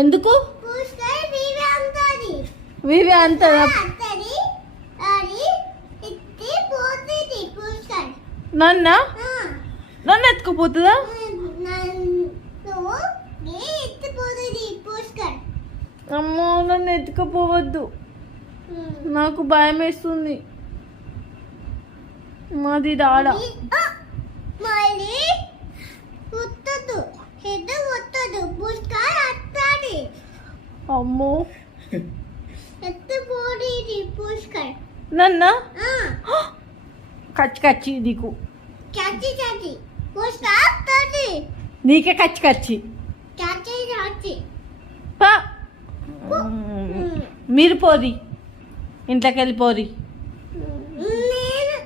ఎందుకు వివి అంతదా? నన్ను ఎత్తుకుపోతుందా? అమ్మో నన్ను ఎత్తుకుపోవద్దు, నాకు భయం వేస్తుంది. మాది డాడ. అమ్మో నన్న కచ్చి కచ్చి నీకు నీకే కచ్చి కచ్చి మీరు పోరి, ఇంట్లోకి వెళ్ళిపోరి. నేను